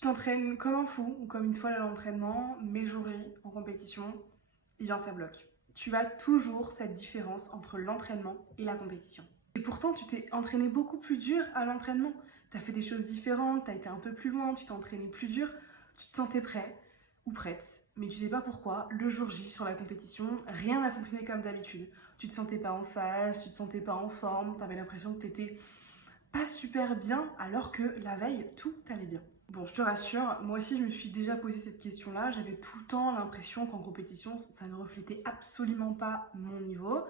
Tu t'entraînes comme un fou ou comme une folle à l'entraînement, mais le jour J, en compétition, eh bien ça bloque. Tu as toujours cette différence entre l'entraînement et la compétition. Et pourtant, tu t'es entraîné beaucoup plus dur à l'entraînement. Tu as fait des choses différentes, tu as été un peu plus loin, tu t'es entraîné plus dur, tu te sentais prêt ou prête. Mais tu sais pas pourquoi, le jour J sur la compétition, rien n'a fonctionné comme d'habitude. Tu te sentais pas en phase, tu te sentais pas en forme, tu avais l'impression que tu étais pas super bien alors que la veille, tout allait bien. Bon, je te rassure, moi aussi je me suis déjà posé cette question-là. J'avais tout le temps l'impression qu'en compétition, ça ne reflétait absolument pas mon niveau.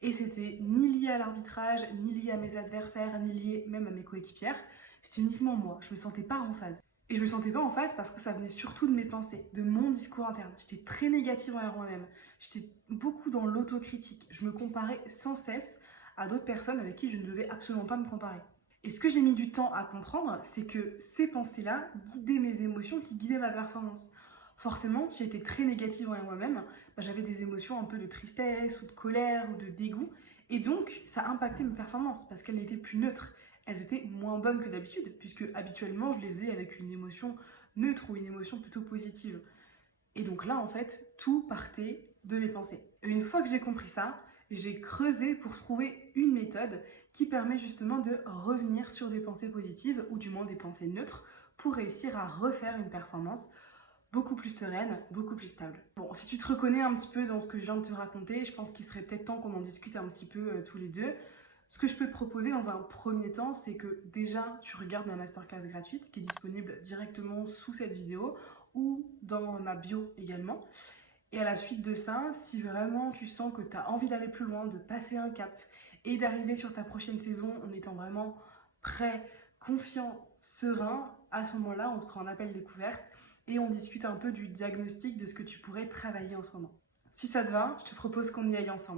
Et c'était ni lié à l'arbitrage, ni lié à mes adversaires, ni lié même à mes coéquipières. C'était uniquement moi. Je me sentais pas en phase. Et je me sentais pas en phase parce que ça venait surtout de mes pensées, de mon discours interne. J'étais très négative envers moi-même. J'étais beaucoup dans l'autocritique. Je me comparais sans cesse à d'autres personnes avec qui je ne devais absolument pas me comparer. Et ce que j'ai mis du temps à comprendre, c'est que ces pensées-là guidaient mes émotions, qui guidaient ma performance. Forcément, si j'étais très négative envers moi-même, j'avais des émotions un peu de tristesse ou de colère ou de dégoût. Et donc, ça impactait mes performances parce qu'elles n'étaient plus neutres. Elles étaient moins bonnes que d'habitude, puisque habituellement, je les faisais avec une émotion neutre ou une émotion plutôt positive. Et donc là, en fait, tout partait de mes pensées. Et une fois que j'ai compris ça, j'ai creusé pour trouver une méthode qui permet justement de revenir sur des pensées positives, ou du moins des pensées neutres, pour réussir à refaire une performance beaucoup plus sereine, beaucoup plus stable. Bon, si tu te reconnais un petit peu dans ce que je viens de te raconter, je pense qu'il serait peut-être temps qu'on en discute un petit peu tous les deux. Ce que je peux te proposer dans un premier temps, c'est que déjà tu regardes ma masterclass gratuite qui est disponible directement sous cette vidéo ou dans ma bio également. Et à la suite de ça, si vraiment tu sens que tu as envie d'aller plus loin, de passer un cap et d'arriver sur ta prochaine saison en étant vraiment prêt, confiant, serein, à ce moment-là, on se prend un appel découverte et on discute un peu du diagnostic de ce que tu pourrais travailler en ce moment. Si ça te va, je te propose qu'on y aille ensemble.